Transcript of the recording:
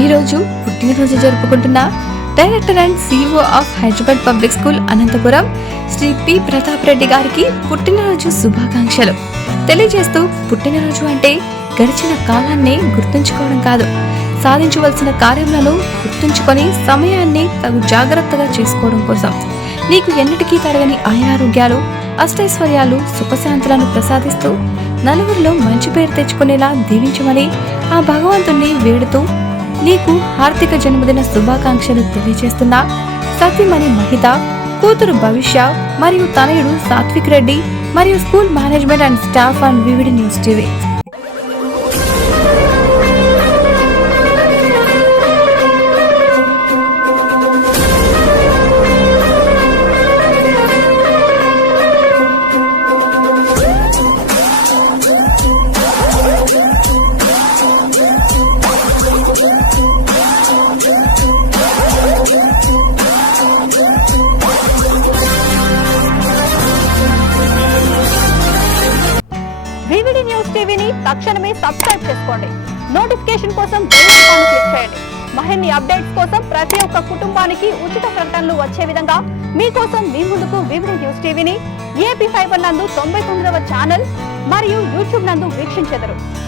ఈ రోజు పుట్టినరోజు జరుపుకుంటున్న director and CEO of Hyderabad public school Anantapuram Shri P Pratap Reddy గారికి పుట్టినరోజు శుభాకాంక్షలు తెలియజేస్తూ, పుట్టినరోజు అంటే గడిచిన కాలాన్ని గుర్తుంచుకోవడం కాదు, సాధించవలసిన కార్యములను గుర్తుంచుకొని సమయాన్ని తగు జాగ్రత్తగా చేసుకోవడం కోసం. నీకు ఎన్నిటికీ తరగని ఆయురారోగ్యాలు, అష్టైశ్వర్యాలు, సుఖశాంతులను ప్రసాదిస్తూ నలుగురిలో మంచి పేరు తెచ్చుకునేలా దీవించమని ఆ భగవంతుణ్ణి వేడుతూ నీకు హార్దిక జన్మదిన శుభాకాంక్షలు తెలియజేస్తున్న సతీమణి మహిత, కూతురు భవిష్య మరియు తనయుడు సాత్విక్ రెడ్డి మరియు school management and staff and VVD news TV. VVD news టీవీని తక్షణమే సబ్స్క్రైబ్ చేసుకోండి. నోటిఫికేషన్ కోసం బెల్ ఐకాన్ క్లిక్ చేయండి. మరిన్ని అప్డేట్స్ కోసం ప్రతి ఒక్క కుటుంబానికి ఉచిత ప్రకటనలు వచ్చే విధంగా మీకోసం మీ ముందుకు వివిడి న్యూస్ టీవీని AP ఫైబర్ నందు 99వ ఛానల్ మరియు యూట్యూబ్ నందు వీక్షించెదరు.